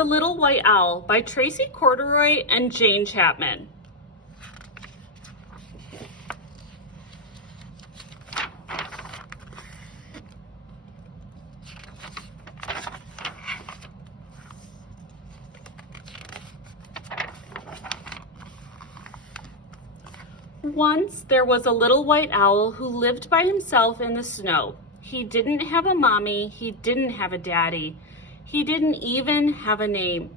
The Little White Owl by Tracey Corderoy and Jane Chapman. Once there was a little white owl who lived by himself in the snow. He didn't have a mommy, he didn't have a daddy, he didn't even have a name.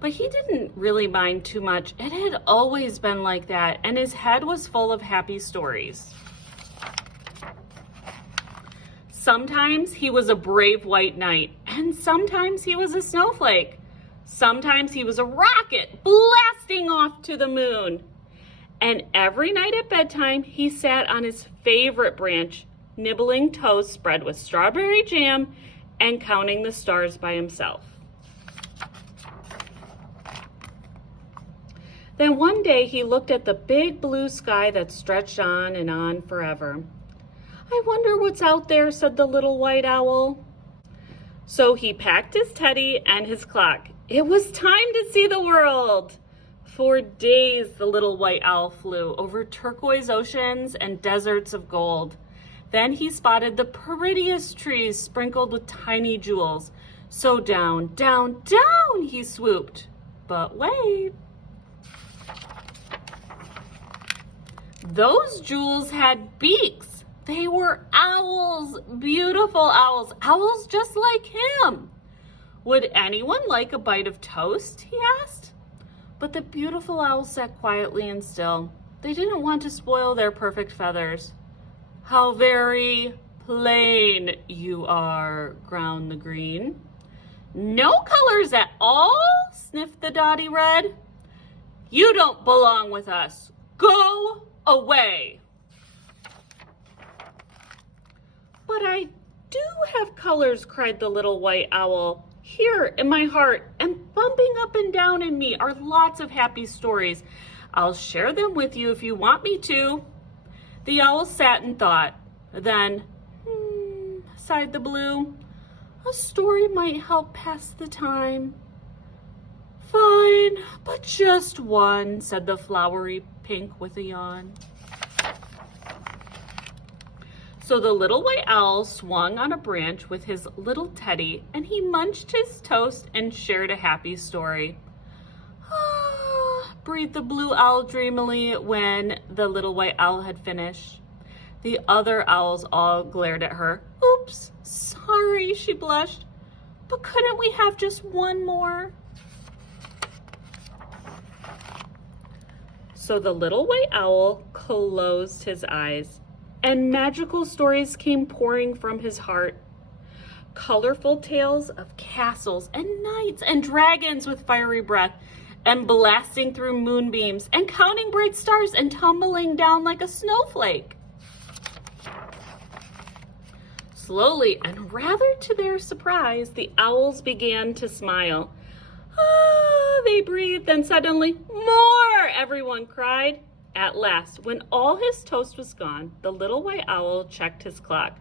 But he didn't really mind too much. It had always been like that, and his head was full of happy stories. Sometimes he was a brave white knight, and sometimes he was a snowflake. Sometimes he was a rocket blasting off to the moon. And every night at bedtime, he sat on his favorite branch, nibbling toast spread with strawberry jam and counting the stars by himself. Then one day he looked at the big blue sky that stretched on and on forever. "I wonder what's out there," said the little white owl. So he packed his teddy and his clock. It was time to see the world. For days, the little white owl flew over turquoise oceans and deserts of gold. Then he spotted the prettiest trees sprinkled with tiny jewels. So down, down, down he swooped. But wait. Those jewels had beaks. They were owls, beautiful owls, owls just like him. Would anyone like a bite of toast, he asked. But the beautiful owls sat quietly and still. They didn't want to spoil their perfect feathers. "How very plain you are," ground the green. "No colors at all," sniffed the dotty red. "You don't belong with us. Go away." "But I do have colors," cried the little white owl. "Here in my heart, and bumping up and down in me are lots of happy stories. I'll share them with you if you want me to." The owl sat and thought. Then, sighed the blue, "a story might help pass the time." "Fine, but just one," said the flowery pink with a yawn. So the little white owl swung on a branch with his little teddy, and he munched his toast and shared a happy story. "Ah," breathed the blue owl dreamily when the little white owl had finished. The other owls all glared at her. "Oops, sorry," she blushed. "But couldn't we have just one more?" So the little white owl closed his eyes, and magical stories came pouring from his heart. Colorful tales of castles and knights and dragons with fiery breath, and blasting through moonbeams, and counting bright stars, and tumbling down like a snowflake. Slowly, and rather to their surprise, the owls began to smile. "Ah," they breathed, and suddenly, "More!" everyone cried. At last, when all his toast was gone, the little white owl checked his clock.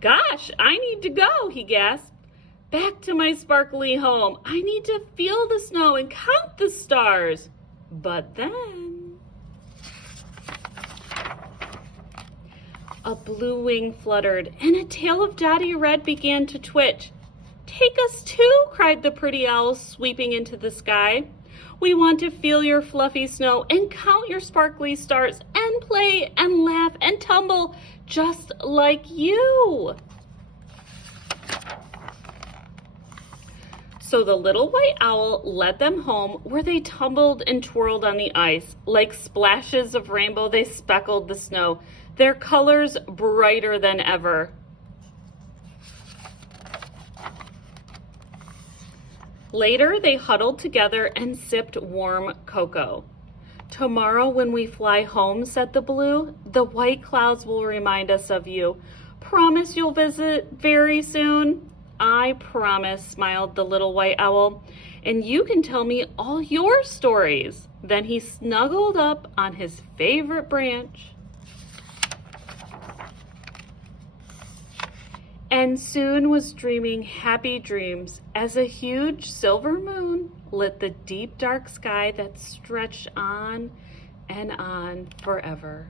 "Gosh, I need to go," he gasped. "Back to my sparkly home. I need to feel the snow and count the stars." But then a blue wing fluttered, and a tail of dotty red began to twitch. "Take us too," cried the pretty owl, sweeping into the sky. "We want to feel your fluffy snow and count your sparkly stars and play and laugh and tumble just like you." So the little white owl led them home, where they tumbled and twirled on the ice. Like splashes of rainbow, they speckled the snow, their colors brighter than ever. Later, they huddled together and sipped warm cocoa. "Tomorrow when we fly home," said the blue, "the white clouds will remind us of you. Promise you'll visit very soon?" "I promise," smiled the little white owl, "and you can tell me all your stories." Then he snuggled up on his favorite branch. and soon was dreaming happy dreams as a huge silver moon lit the deep dark sky that stretched on and on forever.